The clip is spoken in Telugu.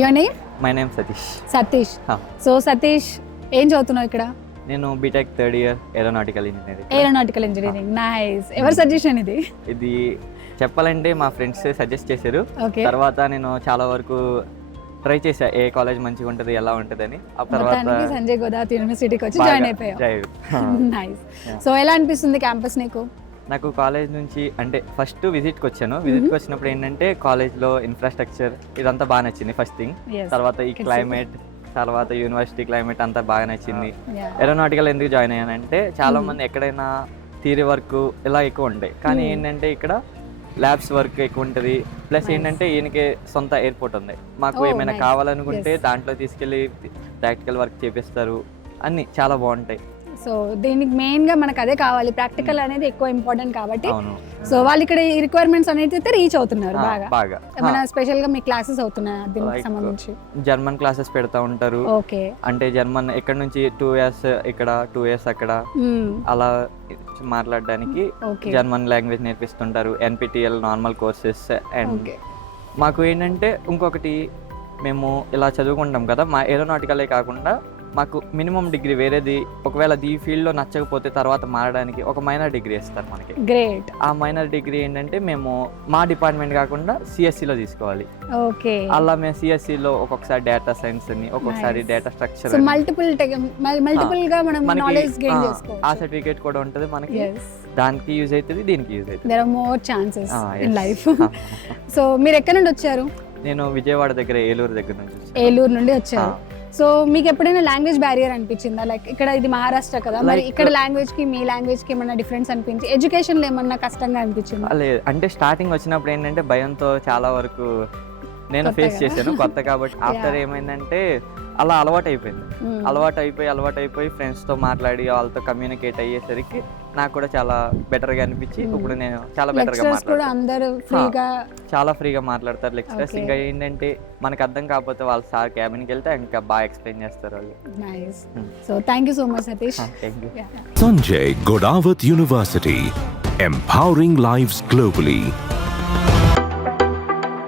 Your name? My name Satish. Satish. So Satish ఏం చదువుతున్నావు ఇక్కడ? నేను BTech third year aeronautical engineering. Nice. ఎవరు సజెషన్ ఇది? ఇది చెప్పాలంటే మా ఫ్రెండ్స్ సజెస్ట్ చేశారు. తర్వాత నేను చాలా వరకు ట్రై చేశా ఏ కాలేజ్ మంచిగా ఉంటుంది ఎలా ఉంటుంది అని. ఆ తర్వాత సంజయ్ గోదావరి యూనివర్సిటీకి వచ్చి జాయిన్ అయిపోయావు. నైస్. సో ఎలా అనిపిస్తుంది క్యాంపస్ నీకు? నాకు కాలేజ్ నుంచి అంటే ఫస్ట్ విజిట్కి వచ్చాను. విజిట్కి వచ్చినప్పుడు ఏంటంటే కాలేజ్లో ఇన్ఫ్రాస్ట్రక్చర్ ఇదంతా బాగా నచ్చింది ఫస్ట్ థింగ్. తర్వాత ఈ క్లైమేట్, తర్వాత యూనివర్సిటీ క్లైమేట్ అంతా బాగా నచ్చింది. ఏరోనాటికల్ ఎందుకు జాయిన్ అయ్యానంటే చాలా మంది ఎక్కడైనా థియరీ వర్క్ ఇలా ఎక్కువ ఉంటాయి, కానీ ఏంటంటే ఇక్కడ ల్యాబ్స్ వర్క్ ఎక్కువ ఉంటుంది. ప్లస్ ఏంటంటే ఈయనకి సొంత ఎయిర్పోర్ట్ ఉంది. మాకు ఏమైనా కావాలనుకుంటే దాంట్లో తీసుకెళ్ళి ప్రాక్టికల్ వర్క్ చేపిస్తారు. అన్నీ చాలా బాగుంటాయి. సో దీనికి మెయిన్ గా మనకు అదే కావాలి, ప్రాక్టికల్ అనేది ఎక్కువ ఇంపార్టెంట్ కాబట్టి. సో వాళ్ళు ఇక్కడ ఈ రిక్వైర్మెంట్స్ అనేది అయితే రీచ్ అవుతున్నారు బాగా. మన స్పెషల్ గా మీ క్లాసెస్ అవుతున్నాయి దీనికి సంబంధించి? జర్మన్ క్లాసెస్ పెడతా ఉంటారు. ఓకే. అంటే జర్మన్ ఇక్కడ నుంచి 2 years ఇక్కడ 2 years అక్కడ అలా మాట్లాడడానికి జర్మన్ లాంగ్వేజ్ నేర్పిస్తుంటారు. NPTEL normal courses. అండ్ మాకు ఏంటంటే ఇంకొకటి, మేము ఇలా చదువుకుంటాం కదా, మా ఏరోనాటికలే కాకుండా మాకు మినిమం డిగ్రీ వేరేది ఒకవేళ ఈ ఫీల్డ్లో నచ్చకపోతే తర్వాత మారడానికి ఒక మైనర్ డిగ్రీ ఇస్తారు మనకి. గ్రేట్. ఆ మైనర్ డిగ్రీ ఏంటంటే మేము మా డిపార్ట్మెంట్ కాకుండా సిఎస్సిలో తీసుకోవాలి. ఓకే. అలా మేము సిఎస్సిలో ఒక్కొక్కసారి డేటా సైన్స్ అని, ఒక్కొక్కసారి డేటా స్ట్రక్చర్, మల్టిపుల్ గా మనం నాలెడ్జ్ గెయిన్ చేసుకోవచ్చు. ఆ సర్టిఫికేట్ కూడా ఉంటుంది మనకి. దానికి యూజ్ అవుతుంది, దీనికి యూజ్ అవుతుంది. There are more chances in life. So మీరు ఎక్కడ నుండి వచ్చారు? నేను విజయవాడ దగ్గర ఏలూరు దగ్గర నుంచి. ఏలూరు నుండి వచ్చారు. సో మీకు ఎప్పుడైనా లాంగ్వేజ్ బ్యారియర్ అనిపించిందా? లైక్ ఇక్కడ ఇది మహారాష్ట్ర కదా, మరి ఇక్కడ లాంగ్వేజ్ కి మీ లాంగ్వేజ్ కి ఏమన్నా డిఫరెన్స్ అనిపించి ఎడ్యుకేషన్ లో ఏమన్నా కష్టంగా అనిపించిందా? లేదు, అంటే స్టార్టింగ్ వచ్చినప్పుడు ఏంటంటే భయంతో చాలా వరకు నేను ఫేస్ చేశాను, కొత్త కాబట్టి. ఆఫ్టర్ ఏమైందంటే అలా అలవాటు అయిపోయి ఫ్రెండ్స్తో మాట్లాడి వాళ్ళతో కమ్యూనికేట్ అయ్యేసరికి నాకు కూడా చాలా బెటర్గా అనిపించి ఇప్పుడు నేను చాలా బెటర్గా చాలా ఫ్రీగా మాట్లాడతారు లెక్చరర్స్. ఇంకా ఏంటంటే మనకు అర్థం కాకపోతే వాళ్ళ సార్ క్యాబిన్కి వెళ్తే ఇంకా బాగా ఎక్స్ప్లెయిన్ చేస్తారు వాళ్ళు. So thank you so much Satish. Sanjay Godawat University, empowering lives globally.